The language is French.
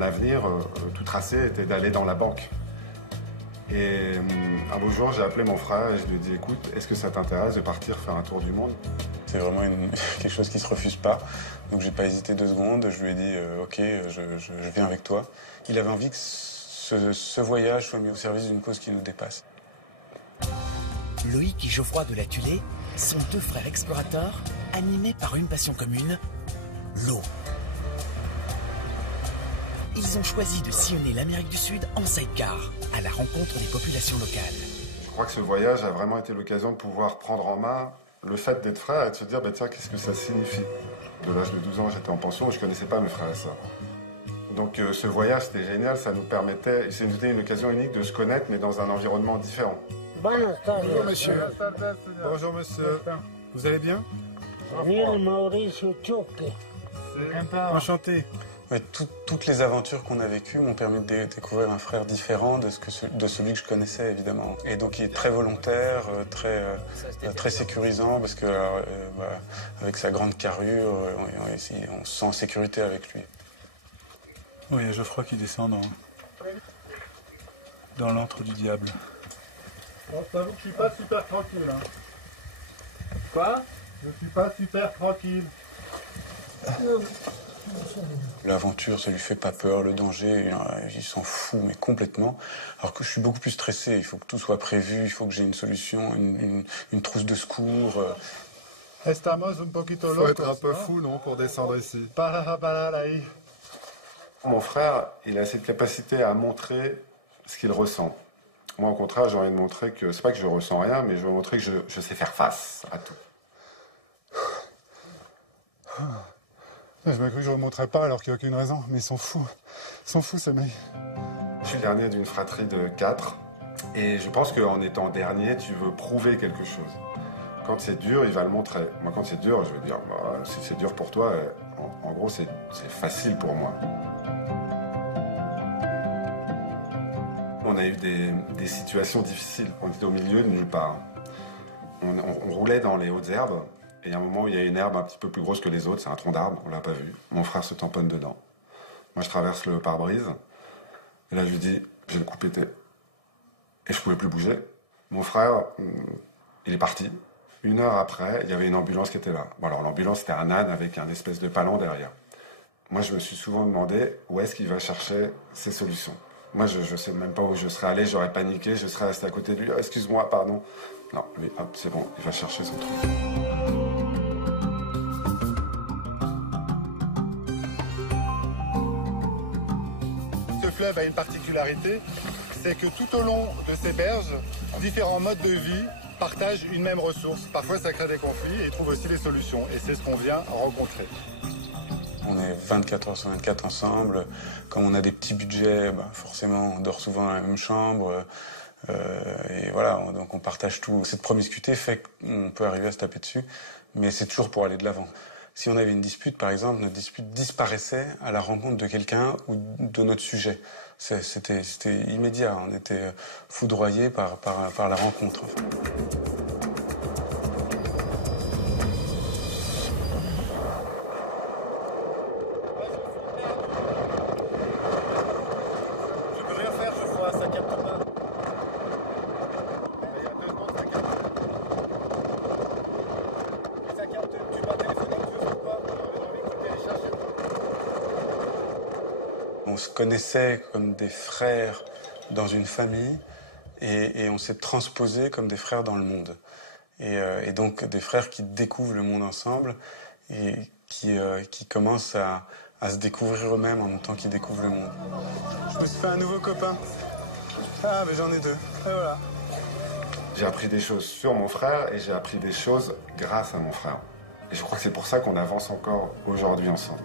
mon avenir, tout tracé, était d'aller dans la banque. Et un beau jour, j'ai appelé mon frère et je lui ai dit, écoute, est-ce que ça t'intéresse de partir faire un tour du monde? C'est vraiment quelque chose qui ne se refuse pas. Donc j'ai pas hésité 2 secondes, je lui ai dit, ok, je viens avec toi. Il avait envie que ce voyage soit mis au service d'une cause qui nous dépasse. Loïc et Geoffroy de la Tulée sont 2 frères explorateurs animés par une passion commune, l'eau. Ils ont choisi de sillonner l'Amérique du Sud en sidecar, à la rencontre des populations locales. Je crois que ce voyage a vraiment été l'occasion de pouvoir prendre en main le fait d'être frère et de se dire, bah, tiens, qu'est-ce que ça signifie? De l'âge de 12 ans, j'étais en pension et je ne connaissais pas mes frères et sœurs. Donc ce voyage, c'était génial, ça nous permettait, c'était une occasion unique de se connaître, mais dans un environnement différent. Bonjour monsieur. Bonjour monsieur. Vous allez bien? Enchanté. Ouais, toutes les aventures qu'on a vécues m'ont permis de découvrir un frère différent de celui que je connaissait, évidemment. Et donc il est très volontaire, très sécurisant, parce que voilà, avec sa grande carrure, on se sent en sécurité avec lui. Oui, il y a Geoffroy qui descend dans l'antre du diable. Bon, je t'avoue que je suis pas super tranquille. Hein. Quoi? Je suis pas super tranquille. L'aventure, ça lui fait pas peur, le danger, il s'en fout, mais complètement. Alors que je suis beaucoup plus stressé, il faut que tout soit prévu, il faut que j'ai une solution, une trousse de secours. Estamos un poquito locos. Faut être un peu fou, non, pour descendre ici. Mon frère, il a cette capacité à montrer ce qu'il ressent. Moi, au contraire, j'ai envie de montrer que, c'est pas que je ressens rien, mais je veux montrer que je sais faire face à tout. Je m'ai cru que je ne remonterais pas alors qu'il n'y a aucune raison, mais ils sont fous. Ils sont fous, ces mecs. Je suis le dernier d'une fratrie de 4, et je pense qu'en étant dernier, tu veux prouver quelque chose. Quand c'est dur, il va le montrer. Moi, quand c'est dur, je vais dire, bah, si c'est dur pour toi, en gros, c'est facile pour moi. On a eu des situations difficiles. On était au milieu de nulle part. On roulait dans les hautes herbes. Et il y a un moment où il y a une herbe un petit peu plus grosse que les autres, c'est un tronc d'arbre, on l'a pas vu. Mon frère se tamponne dedans. Moi, je traverse le pare-brise. Et là, je lui dis, j'ai le coup pété. Et je pouvais plus bouger. Mon frère, il est parti. 1 heure après, il y avait une ambulance qui était là. Bon, alors l'ambulance, c'était un âne avec un espèce de palan derrière. Moi, je me suis souvent demandé où est-ce qu'il va chercher ses solutions. Moi, je ne sais même pas où je serais allé, j'aurais paniqué, je serais resté à côté de lui. Oh, excuse-moi, pardon. Non, lui, hop, c'est bon, il va chercher son truc. Ce fleuve a une particularité, c'est que tout au long de ces berges, différents modes de vie partagent une même ressource. Parfois, ça crée des conflits et ils trouvent aussi des solutions. Et c'est ce qu'on vient rencontrer. On est 24 heures sur 24 ensemble. Comme on a des petits budgets, bah forcément, on dort souvent dans la même chambre. Et voilà, donc on partage tout. Cette promiscuité fait qu'on peut arriver à se taper dessus, mais c'est toujours pour aller de l'avant. Si on avait une dispute, par exemple, notre dispute disparaissait à la rencontre de quelqu'un ou de notre sujet. C'était immédiat, on était foudroyés par la rencontre. Je peux rien faire, je crois, ça capte pas. Ça capte, tu vas téléphoner ou tu veux pas? J'ai envie que tu ailles chercher. On se connaissait comme des frères dans une famille et on s'est transposés comme des frères dans le monde. Et donc des frères qui découvrent le monde ensemble et qui commencent à se découvrir eux-mêmes en même temps qu'ils découvrent le monde. Je me suis fait un nouveau copain. Ah, mais j'en ai 2. Et voilà. J'ai appris des choses sur mon frère et j'ai appris des choses grâce à mon frère. Et je crois que c'est pour ça qu'on avance encore aujourd'hui ensemble.